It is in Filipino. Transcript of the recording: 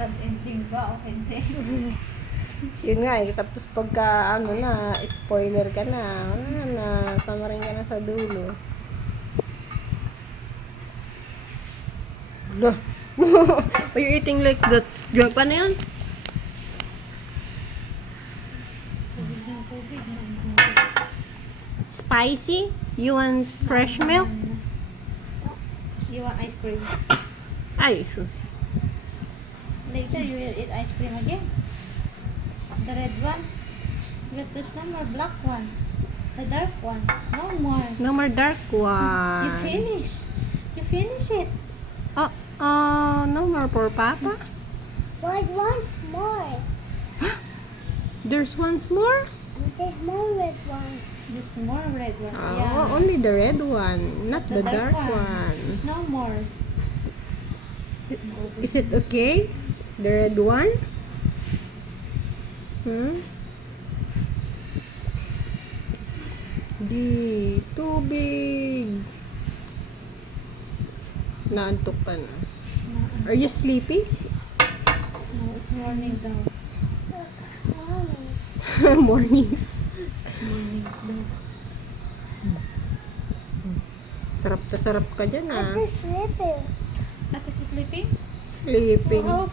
sad ending ba o hindi? Yun nga eh. Tapos pagka ano na, spoiler ka na, wala na, samarin ka na sa dulo. Hala. Are you eating like that? Paano yun? Tubig ng tubig. Spicy? You want fresh milk? You want ice cream? Ay, sus. Later you will eat ice cream again. The red one. Because there's no more black one. The dark one. No more. No more dark one. You finish. You finish it. No more for Papa? But once more. There's once more? There's more red ones. There's more red ones. Oh, Yeah. only the red one, not the dark one. There's no more. Is it okay? The red one? Di, tubig. Naantok pa na. Are you sleepy? No, it's morning daw. Mornings. It's mornings daw. Sarap na sarap ka dyan ah. It's sleeping. Ate, si sleeping? Sleeping. Oh,